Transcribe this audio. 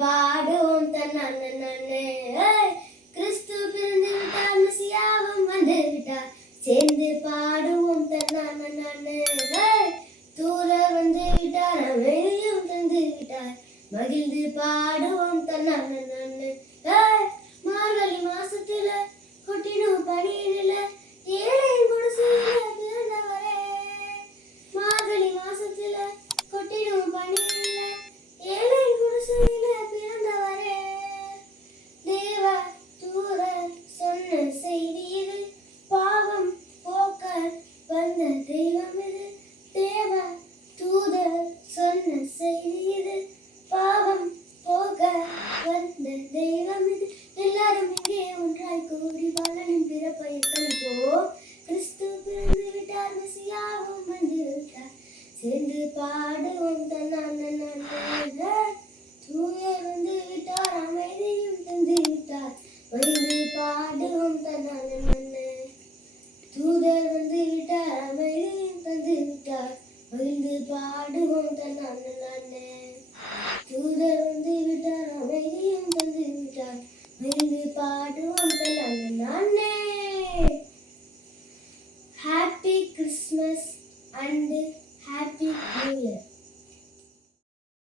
பாடுவோம் தன் அண்ணன் அண்ணே கிறிஸ்து பிறந்து விட்டார் மசியாவும் வந்து விட்டார் சேர்ந்து பாடுவோம் தன் அண்ணன் அண்ணே தூர வந்து விட்டார் அமைதியும் தந்து விட்டார் மகிழ்ந்து பாடுவோம் தன் அண்ணன் அண்ணே மார்கழி மாசத்துல கொட்டினோம் பணியினில் சேர்ந்து பாடுவோம் தன்னார் தூயர் வந்து விட்டார் அமைதியும் தந்து விட்டார். வந்து பாடுவோம் தன்னார் தூதர் வந்து விட்டார் அமைதியும் தந்து விட்டார். வந்து பாடுவோம் தன்னார் தூதர் வந்து விட்டார் அமைதியும் தந்து விட்டார். வந்து பாடுவோம் தன்னார் happy Christmas and Happy New Year.